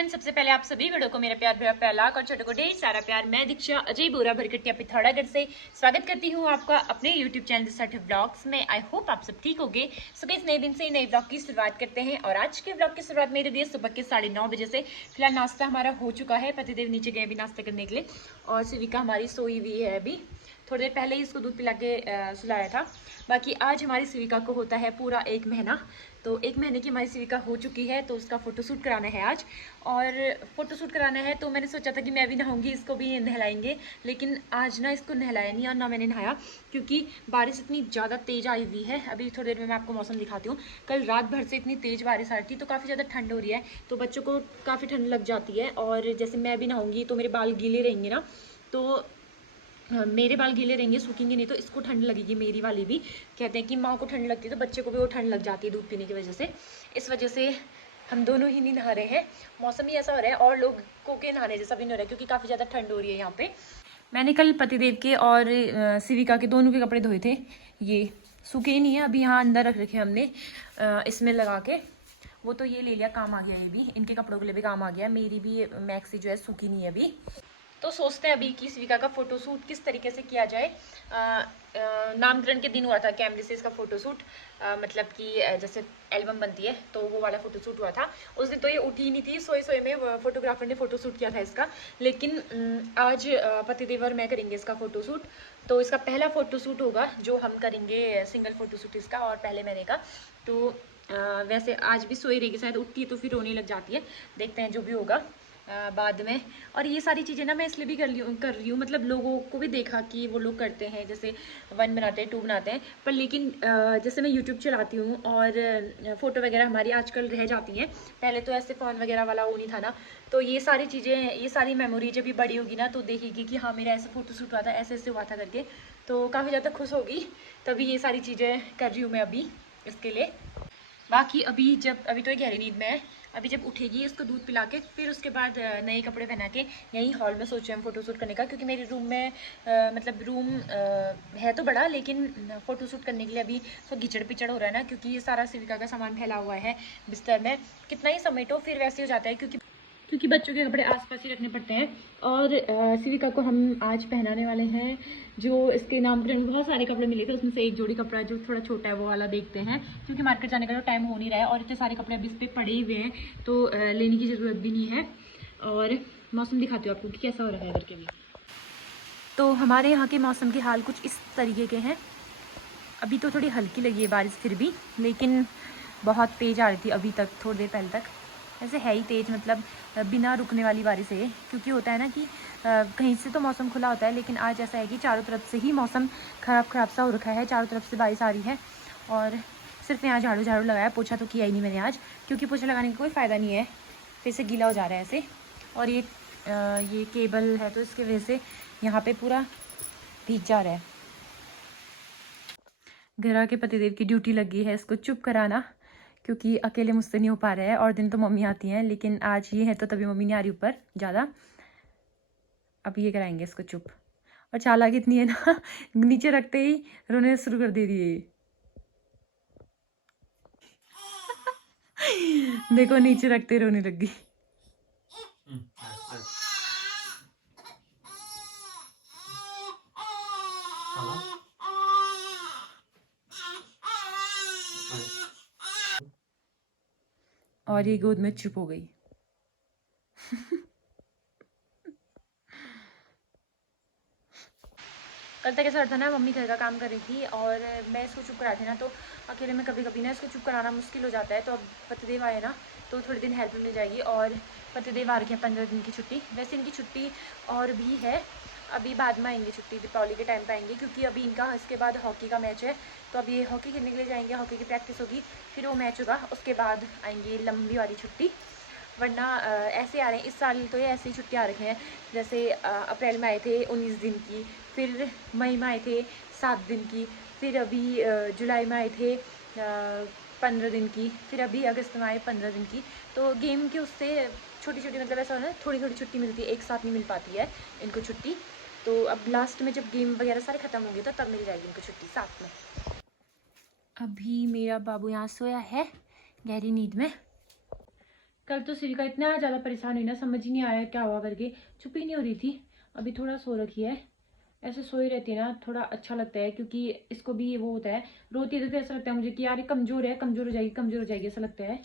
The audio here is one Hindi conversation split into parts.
फ्रेंड्स, सबसे पहले आप सभी वीडियो को मेरा प्यार भरा प्यार लाख और छोटे को ढेर सारा प्यार। मैं दीक्षा अजय बोरा भरकटिया पिथौरागढ़ से स्वागत करती हूँ आपका अपने YouTube चैनल सठ व्लॉग्स में। आई होप आप सब ठीक होंगे। सो इस नए दिन से नए व्लॉग की शुरुआत करते हैं और आज के व्लॉग की शुरुआत मेरे दिए सुबह के 9:30 बजे से। फिलहाल नाश्ता हमारा हो चुका है, पतिदेव नीचे गए अभी नाश्ता करने के लिए और सिविका हमारी सोई हुई है। अभी थोड़ी देर पहले ही इसको दूध पिला के सुलाया था। बाकी आज हमारी सिविका को होता है पूरा 1 महीना, तो 1 महीने की हमारी सिविका हो चुकी है, तो उसका फ़ोटोशूट कराना है आज। और फ़ोटोशूट कराना है तो मैंने सोचा था कि मैं भी नहाऊंगी, इसको भी नहलाएंगे, लेकिन आज ना इसको नहलाया नहीं और ना मैंने नहाया क्योंकि बारिश इतनी ज़्यादा तेज़ आई हुई है। अभी थोड़ी देर में मैं आपको मौसम दिखाती हूँ। कल रात भर से इतनी तेज़ बारिश आ रही थी तो काफ़ी ज़्यादा ठंड हो रही है, तो बच्चों को काफ़ी ठंड लग जाती है। और जैसे मैं भी नहाऊंगी तो मेरे बाल गीले रहेंगे ना, तो मेरे बाल गीले रहेंगे, सूखेंगे नहीं, तो इसको ठंड लगेगी। मेरी वाली भी कहते हैं कि माँ को ठंड लगती है तो बच्चे को भी वो ठंड लग जाती है दूध पीने की वजह से। इस वजह से हम दोनों ही नहीं नहा रहे हैं। मौसम ही ऐसा हो रहा है और लोगों के नहाने जैसा भी नहीं हो रहा है क्योंकि काफ़ी ज़्यादा ठंड हो रही है यहाँ पे। मैंने कल पतिदेव के और सिविका के दोनों के कपड़े धोए थे, ये सूखे ही नहीं है। अभी यहाँ अंदर रख रखे हमने इसमें लगा के, वो तो ये ले लिया, काम आ गया। ये भी इनके कपड़ों के लिए भी काम आ गया। मेरी भी मैक्सी जो है सूखी नहीं है अभी, तो सोचते हैं अभी कि सिविका का फोटोशूट किस तरीके से किया जाए। नामकरण के दिन हुआ था कैमरे से इसका फोटोशूट, मतलब कि जैसे एल्बम बनती है तो वो वाला फोटोशूट हुआ था। उस दिन तो ये उठी ही नहीं थी, सोए सोए में फोटोग्राफर ने फोटोशूट किया था इसका। लेकिन आज पतिदेव और मैं करेंगे इसका फोटोशूट, तो इसका पहला फोटोशूट होगा जो हम करेंगे, सिंगल फोटोशूट इसका और पहले महीने का। तो वैसे आज भी सोई रहेगी, शायद उठती है तो फिर रोने लग जाती है, देखते हैं जो भी होगा बाद में। और ये सारी चीज़ें ना मैं इसलिए भी कर रही हूँ, मतलब लोगों को भी देखा कि वो लोग करते हैं, जैसे 1 बनाते हैं 2 बनाते हैं, पर लेकिन जैसे मैं यूट्यूब चलाती हूँ और फ़ोटो वगैरह हमारी आजकल रह जाती हैं। पहले तो ऐसे फ़ोन वगैरह वाला वो नहीं था ना, तो ये सारी चीज़ें, ये सारी मेमोरी जब भी बड़ी होगी ना तो देखेगी कि हाँ मेरा ऐसा फ़ोटो शूट हुआ था, ऐसे ऐसे हुआ था करके, तो काफ़ी ज़्यादा खुश होगी। तभी ये सारी चीज़ें कर रही हूँ मैं अभी इसके लिए। बाकी अभी तो ये गहरी नींद में है। अभी जब उठेगी उसको दूध पिला के फिर उसके बाद नए कपड़े पहना के यहीं हॉल में सोचे हम फ़ोटोशूट करने का, क्योंकि मेरे रूम में मतलब रूम है तो बड़ा, लेकिन फ़ोटोशूट करने के लिए अभी तो गिचड़ पिचड़ हो रहा है ना, क्योंकि ये सारा सिविका का सामान फैला हुआ है बिस्तर में। कितना ही समेटो फिर वैसे हो जाता है, क्योंकि बच्चों के कपड़े आसपास ही रखने पड़ते हैं। और सिविका को हम आज पहनाने वाले हैं, जो इसके नामकरण में बहुत सारे कपड़े मिले थे उसमें से एक जोड़ी कपड़ा जो थोड़ा छोटा है वो वाला देखते हैं, क्योंकि मार्केट जाने का जो टाइम हो नहीं रहा है और इतने सारे कपड़े अभी इस पर पड़े हुए हैं तो लेने की ज़रूरत भी नहीं है। और मौसम दिखाती हूँ आपको कि कैसा हो रहा है इधर के भी। तो हमारे यहाँ के मौसम के हाल कुछ इस तरीके के हैं। अभी तो थोड़ी हल्की लगी है बारिश फिर भी, लेकिन बहुत तेज़ आ रही थी अभी तक, थोड़ी देर पहले तक। ऐसे है ही तेज़, मतलब बिना रुकने वाली बारिश है, क्योंकि होता है ना कि कहीं से तो मौसम खुला होता है, लेकिन आज ऐसा है कि चारों तरफ से ही मौसम ख़राब सा हो रखा है, चारों तरफ से बारिश आ रही है। और सिर्फ यहाँ झाड़ू लगाया, पोछा तो किया ही नहीं मैंने आज, क्योंकि पोछा लगाने का कोई फ़ायदा नहीं है, फिर से गीला हो जा रहा है ऐसे। और ये केबल है तो इसकी वजह से यहाँ पर पूरा भीग जा रहा है। घर आके पतिदेव की ड्यूटी लगी है इसको चुप कराना, क्योंकि अकेले मुझसे नहीं हो पा रहा है। और दिन तो मम्मी आती हैं, लेकिन आज ये है तो तभी मम्मी नहीं आ रही ऊपर ज़्यादा। अब ये कराएंगे इसको चुप। और चालाक इतनी है ना नीचे रखते ही रोने शुरू कर दे रही है। देखो नीचे रखते ही रोने लग गई। और ये गोद में चुप हो गई। कल तक ऐसा होता ना, मम्मी घर का काम कर रही थी और मैं इसको चुप कराती ना, तो अकेले में कभी कभी ना इसको चुप कराना मुश्किल हो जाता है। तो अब पतिदेव आए ना तो थोड़े दिन हेल्प मिल जाएगी। और पतिदेव आ रखे हैं 15 दिन की छुट्टी। वैसे इनकी छुट्टी और भी है, अभी बाद में आएंगे छुट्टी, दीपावली के टाइम पे आएंगे, क्योंकि अभी इनका इसके बाद हॉकी का मैच है, तो अभी ये हॉकी खेलने के लिए जाएंगे, हॉकी की प्रैक्टिस होगी, फिर वो मैच होगा, उसके बाद आएंगे लंबी वाली छुट्टी। वरना ऐसे आ रहे हैं इस साल तो ये ऐसे ही छुट्टी आ रखे हैं, जैसे अप्रैल में आए थे 19 दिन की, फिर मई में आए थे 7 दिन की, फिर अभी जुलाई में आए थे 15 दिन की, फिर अभी अगस्त में आए 15 दिन की। तो गेम के उससे छोटी छोटी, मतलब ऐसा होना है थोड़ी थोड़ी छुट्टी मिलती है, एक साथ नहीं मिल पाती है इनको छुट्टी। तो अब लास्ट में जब गेम वगैरह सारे ख़त्म होंगे तो तब मिल जाएगी इनको छुट्टी साथ में। अभी मेरा बाबू यहाँ सोया है गहरी नींद में। कल तो सिविका इतना ज़्यादा परेशान हुई ना, समझ ही नहीं आया क्या हुआ करके, चुप ही नहीं हो रही थी। अभी थोड़ा सो रखी है, ऐसे सोई रहती है ना थोड़ा अच्छा लगता है, क्योंकि इसको भी वो होता है, रोती है तो फिर ऐसा लगता है मुझे कि यार ये कमज़ोर है, कमज़ोर हो जाएगी, कमज़ोर हो जाएगी, ऐसा लगता है।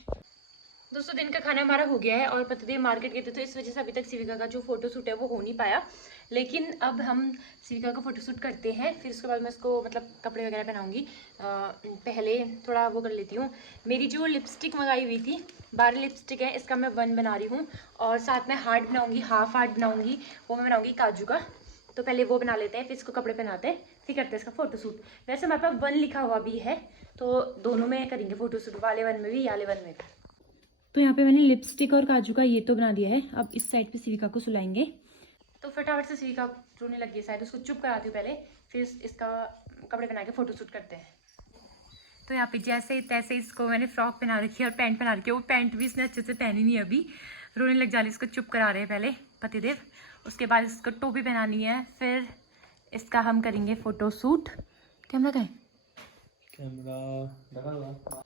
दोस्तों दिन का खाना हमारा हो गया है और पतिदेव मार्केट गए थे, तो इस वजह से अभी तक सिविका का जो फोटो शूट है वो हो नहीं पाया। लेकिन अब हम सिविका का फोटो शूट करते हैं, फिर उसके बाद मैं इसको मतलब कपड़े वगैरह पहनाऊंगी। पहले थोड़ा वो कर लेती हूँ। मेरी जो लिपस्टिक मंगाई हुई थी, 12 लिपस्टिक है, इसका मैं 1 बना रही हूँ और साथ में हार्ट बनाऊंगी, हाफ हार्ट बनाऊंगी, वो मैं बनाऊंगी काजू का। तो पहले वो बना लेते हैं, फिर इसको कपड़े पहनाते हैं, फिर करते हैं इसका फोटो शूट। वैसे हमारे पास 1 लिखा हुआ भी है, तो दोनों में करेंगे फोटो शूट, वाले 1 में भी, वाले 1 में भी। तो यहाँ पे मैंने लिपस्टिक और काजू का ये तो बना दिया है। अब इस साइड पे सिविका को सुलाएंगे, तो फटाफट से सिविका रोने लगी है शायद, उसको चुप कराती हूँ पहले, फिर इसका कपड़े पहना के फोटो शूट करते हैं। तो यहाँ पे जैसे तैसे इसको मैंने फ्रॉक पहना रखी है और पैंट पहना रखी है। वो पैंट भी इसने अच्छे से पहनी नहीं है, अभी रोने लग जा रही है, इसको चुप करा रहे हैं पहले पतिदेव। उसके बाद इसको टोपी पहनानी है, फिर इसका हम करेंगे फोटो शूट। कैमरा कहाँ है? कैमरा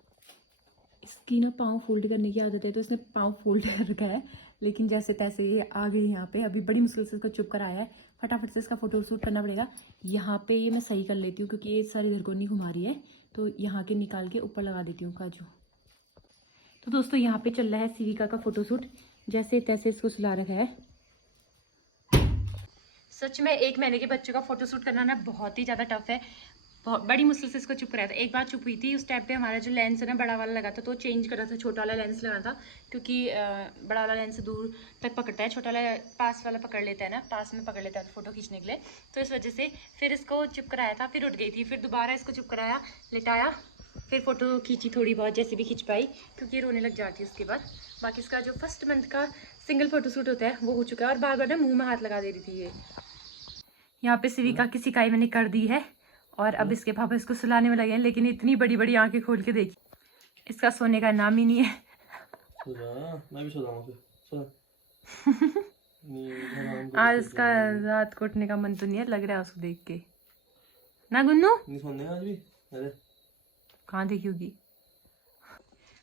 इसकी ना पाँव फोल्ड करने की आदत है, तो इसने पाँव फोल्ड कर रखा है, लेकिन जैसे तैसे ये आ गई यहाँ पे। अभी बड़ी मुश्किल से इसको चुप कराया है, फटाफट से इसका फोटो शूट करना पड़ेगा। यहाँ पे ये मैं सही कर लेती हूँ, क्योंकि ये सारी इधर को नहीं घुमा रही है, तो यहाँ के निकाल के ऊपर लगा देती हूँ काजू। तो दोस्तों यहाँ पे चल रहा है सिविका का फोटो शूट, जैसे तैसे इसको सुला रखा है। सच में 1 महीने के बच्चों का फोटो शूट करना ना बहुत ही ज़्यादा टफ है। बहुत बड़ी मुश्किल से इसको चुप कराया था। एक बार चुप हुई थी, उस टाइम पे हमारा जो लेंस है ना बड़ा वाला लगा था, तो चेंज करा था, छोटा वाला लेंस लगा था, क्योंकि बड़ा वाला लेंस दूर तक पकड़ता है, छोटा वाला पास वाला पकड़ लेता है ना, पास में पकड़ लेता है फोटो खींचने के लिए। तो इस वजह से फिर इसको चुप कराया था, फिर उठ गई थी, फिर दोबारा इसको चुप कराया, लिटाया, फिर फोटो खींची थोड़ी बहुत जैसे भी खींच पाई, क्योंकि ये रोने लग जाती है उसके बाद। बाकी इसका जो फर्स्ट मंथ का सिंगल फोटो शूट होता है वो हो चुका है, और बार बार ना मुँह में हाथ लगा दे रही थी ये। यहाँ पे सिविका की सिकाई मैंने कर दी है, और अब इसके पापा इसको सुलाने में लगे हैं, लेकिन इतनी बड़ी बड़ी आंखें खोल के देखी, इसका सोने का नाम ही नहीं है। मैं भी सो जाऊंगा आज इसका रात को उठने का मन तो नहीं है, लग रहा है उसको देख के ना गुन्नू। नहीं सोने आज भी, अरे कहाँ देखी होगी।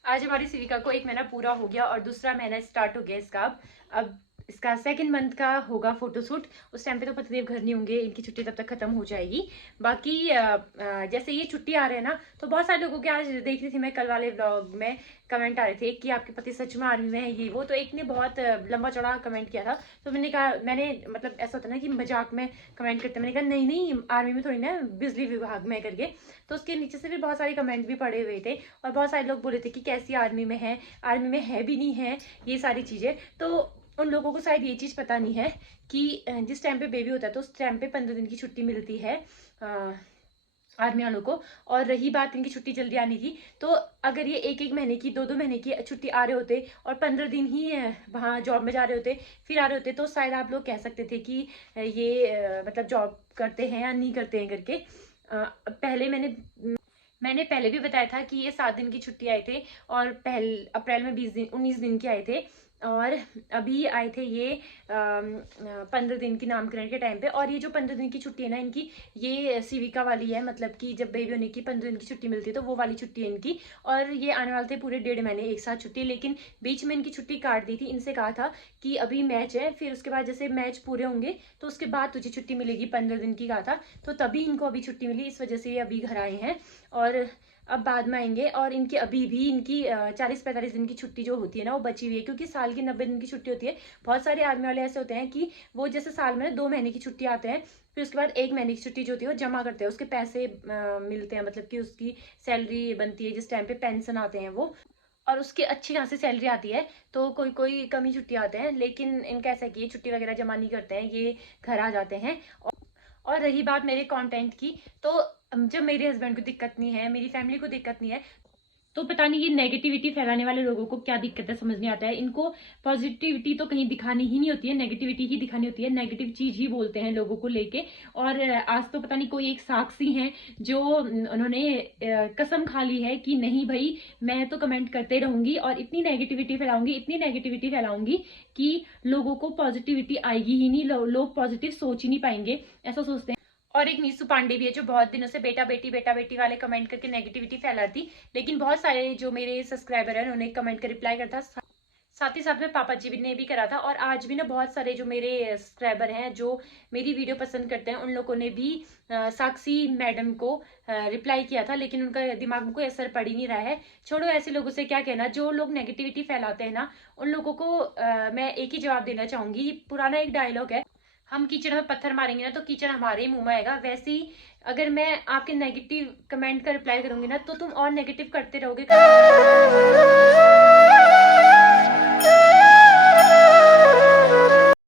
आज हमारी सिविका को 1 महीना पूरा हो गया और दूसरा महीना स्टार्ट हो गया इसका। अब इसका 2nd मंथ का होगा फोटोशूट। उस टाइम पे तो पतिदेव घर नहीं होंगे, इनकी छुट्टी तब तक खत्म हो जाएगी। बाकी जैसे ये छुट्टी आ रहे हैं ना, तो बहुत सारे लोगों के आज देख रही थी मैं कल वाले व्लॉग में, कमेंट आ रहे थे कि आपके पति सच में आर्मी में है, ये वो। तो एक ने बहुत लंबा चौड़ा कमेंट किया था, तो मैंने कहा, मैंने मतलब ऐसा होता है ना कि मजाक में कमेंट करते, मैंने कहा नहीं नहीं आर्मी में थोड़ी ना, बिजली विभाग में करके। तो उसके नीचे से फिर बहुत सारे कमेंट भी पड़े हुए थे, और बहुत सारे लोग बोले थे कि कैसी आर्मी में है, आर्मी में है भी नहीं है, ये सारी चीज़ें। तो उन लोगों को शायद ये चीज़ पता नहीं है कि जिस टाइम पे बेबी होता है तो उस टाइम पे 15 दिन की छुट्टी मिलती है आर्मी वालों को। और रही बात इनकी छुट्टी जल्दी आने की, तो अगर ये 1-1 महीने की, 2-2 महीने की छुट्टी आ रहे होते और 15 दिन ही वहाँ जॉब में जा रहे होते, फिर आ रहे होते, तो शायद आप लोग कह सकते थे कि ये मतलब जॉब करते हैं या नहीं करते हैं करके। पहले मैंने पहले भी बताया था कि ये 7 दिन की छुट्टी आए थे, और अप्रैल में 19 दिन के आए थे, और अभी आए थे ये 15 दिन की नामकरण के टाइम पे। और ये जो 15 दिन की छुट्टी है ना इनकी, ये सिविका वाली है, मतलब कि जब बेबी होने की 15 दिन की छुट्टी मिलती है तो वो वाली छुट्टी है इनकी। और ये आने वाले थे पूरे 1.5 महीने एक साथ छुट्टी, लेकिन बीच में इनकी छुट्टी काट दी थी। इनसे कहा था कि अभी मैच है, फिर उसके बाद जैसे मैच पूरे होंगे तो उसके बाद तुझे छुट्टी मिलेगी, 15 दिन की कहा था, तो तभी इनको अभी छुट्टी मिली, इस वजह से ये अभी घर आए हैं, और अब बाद में आएंगे। और इनकी अभी भी इनकी 40-45 दिन की छुट्टी जो होती है ना वो बची हुई है, क्योंकि साल की 90 दिन की छुट्टी होती है। बहुत सारे आर्मी वाले ऐसे होते हैं कि वो जैसे साल में 2 महीने की छुट्टी आते हैं, फिर उसके बाद 1 महीने की छुट्टी जो होती है वो जमा करते हैं, उसके पैसे मिलते हैं, मतलब कि उसकी सैलरी बनती है, जिस टाइम पे पेंशन आते हैं वो, और उसकी अच्छी खासी सैलरी आती है। तो कोई कोई कम ही छुट्टी आते हैं, लेकिन इनका ऐसा कि ये छुट्टी वगैरह जमा नहीं करते हैं, ये घर आ जाते हैं। और रही बात मेरे कंटेंट की, तो जब मेरे हस्बैंड को दिक्कत नहीं है, मेरी फैमिली को दिक्कत नहीं है, तो पता नहीं ये नेगेटिविटी फैलाने वाले लोगों को क्या दिक्कत है, समझ नहीं आता है। इनको पॉजिटिविटी तो कहीं दिखानी ही नहीं होती है, नेगेटिविटी ही दिखानी होती है, नेगेटिव चीज ही बोलते हैं लोगों को लेके। और आज तो पता नहीं कोई एक साक्षी है जो उन्होंने कसम खा ली है कि नहीं भाई मैं तो कमेंट करते रहूंगी और इतनी नेगेटिविटी फैलाऊंगी, इतनी नेगेटिविटी फैलाऊंगी कि लोगों को पॉजिटिविटी आएगी ही नहीं, लोग पॉजिटिव सोच ही नहीं पाएंगे, ऐसा सोचते हैं। और एक नीसू पांडे भी है जो बहुत दिनों से बेटा बेटी वाले कमेंट करके नेगेटिविटी फैलाती, लेकिन बहुत सारे जो मेरे सब्सक्राइबर हैं उन्होंने कमेंट का रिप्लाई करता, साथ ही साथ में पापा जी ने भी करा था। और आज भी ना बहुत सारे जो मेरे सब्सक्राइबर हैं जो मेरी वीडियो पसंद करते हैं, उन लोगों ने भी साक्षी मैडम को रिप्लाई किया था, लेकिन उनका दिमाग में कोई असर पड़ ही नहीं रहा है। छोड़ो, ऐसे लोगों से क्या कहना। जो लोग नेगेटिविटी फैलाते हैं ना, उन लोगों को मैं एक ही जवाब देना चाहूंगी। पुराना एक डायलॉग है, हम कीचड़ में पत्थर मारेंगे ना तो कीचड़ हमारे ही मुंह में आएगा। वैसे ही अगर मैं आपके नेगेटिव कमेंट का रिप्लाई करूंगी ना, तो तुम और नेगेटिव करते रहोगे।